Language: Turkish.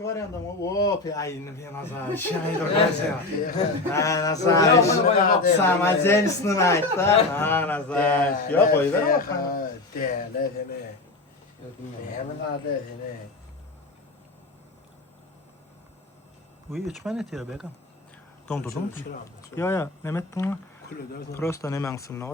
İki var yanında mı? Oo, ayını bir nazar. Şahit olmazsa. Ha, nazar. Sama James'nin ait da. Ha, nazar. Yok, koy ver bakalım. Değerli seni. Değerli adı seni. Bu içmen etiyor Begam. Dondurdun mu? Ya, Mehmet bunu. Prosta ne mansın ne